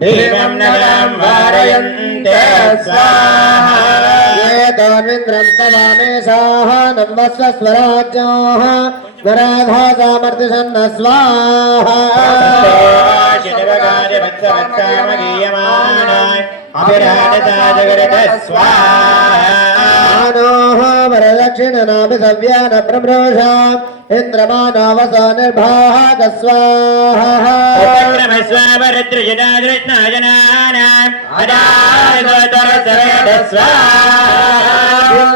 దేవం నగరం వారయంతే స్వాహా ఏతోన్వింద్రం తవామేషాः నంబస్వ స్వరాజ్యాः స్వరాధా సామర్థ్యసన్న స్వాహా మానోః వరదక్షిణనాభి సవ్యాన ప్రమృషా ఇంద్రమానవస నిర్భాగ స్వాహా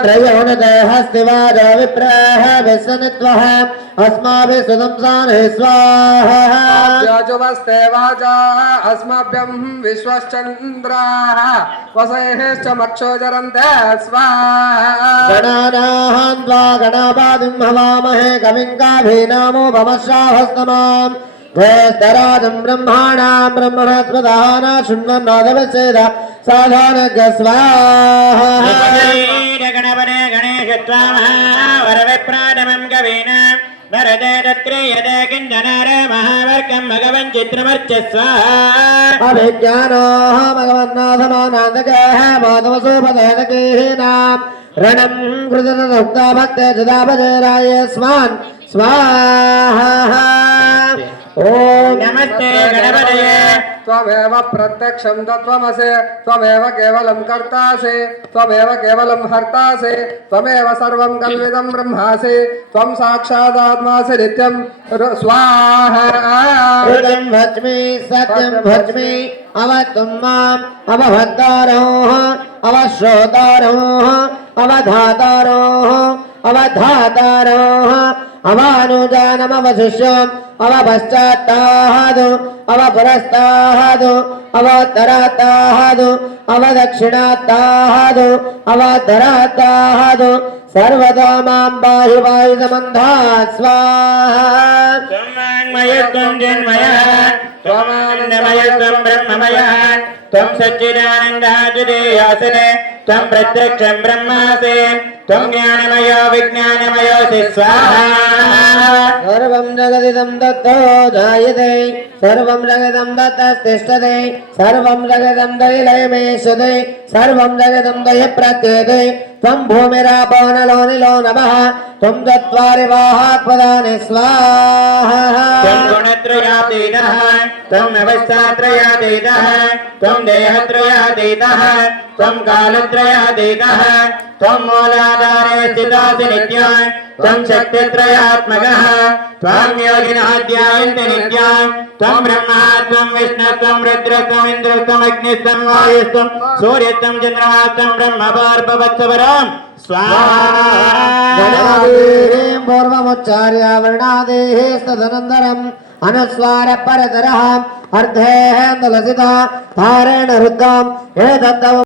त्रयोणदेहस्तिवाद विप्राः विसनित्वः अस्माभिः सुदंसाने स्वाहाजुमस्ते वाचा अस्मभ्यं विश्वश्चन्द्राः वसैश्च मक्षोजरन्ते स्वाहा त्वा गणापादिं हवामहे कविङ्गाभीनामो भमश्राभस्तमाम् स्तराजं ब्रह्माणां ब्रह्मणस्पदाना शृण्वन्नादवचेद साधानग स्वाहा गणपने गणेशत्वामः वरविप्राणमं गवेन वरदे तत्रेयते किञ्जनार महावर्गं भगवन् चित्रमर्चस्व अभिज्ञानोः भगवन्नाथमानान्दकः बोधवसुपदेतकीनां रणं कृतदुक्ता भक्ते सदापदेराय स्वान् स्वाहा ॐ नमस्ते गणपतये त्वमेव प्रत्यक्षं तत्त्वमसि त्वमेव केवलं कर्तासि, त्वमेव केवलं हर्तासि, त्वमेव सर्वं कल्विदं ब्रह्मासि, त्वं साक्षादात्मासि नित्यं स्वाहा। सत्यं भज्मि अवतुं माम् अवश्रोतारोः, अवधातारोः अवधातारोः, अवानुजानमवशिष्यम्। अवपश्चात्ताहादु अवपुरस्ताहादु अवोत्तरात्ताहादु अवदक्षिणात्ताहादु अवधरात्ताहादु सर्वदा मां पाहि पाहि समन्धात् स्वाहा त्वमयत्वं जन्मयः त्वमानन्दमयत्वं ब्रह्ममयः त्वं सच्चिदानन्दाजुदेयासने त्वं प्रत्यक्षं ब्रह्मासि त्वं ज्ञानमयो विज्ञानमयोऽसि स्वाहा సర్వం జగదిదం దత్తో జాయతే సర్వం జగదం దత్తస్తిష్టతే సర్వం జగదం దైలయమేషుదే సర్వం జగదం దయ ప్రత్యేతే త్వం భూమిరాపవనలోనిలో నమ త్వం చత్వారి వాహాత్పదాని స్వాహగుణత్రయాతీతః త్వం వ్యవస్థాత్రయాతీతః త్వం దేహత్రయాతీతः త్వం కాలత్రయాతీతः త్వం మూలాధారే స్థితాసి నిత్యం త్వం శక్తిత్రయాత్మకः त्वं शक्तित्रयात्मकः त्वं योगिनः ध्यायन्ति नित्यं त्वं ब्रह्मा त्वं विष्णु त्वं रुद्र त्वम् इन्द्र त्वम् अग्निस्त्वं वायुस्त्वं सूर्यत्वं चन्द्रमास्त्वं ब्रह्मपार्पवत्सवरं स्वाहा गणादीरीं पूर्वमुच्चार्य वर्णादेः तदनन्तरम् अनुस्वार परतरः अर्धेः तुलसिता धारेण रुद्धाम् एतत्तव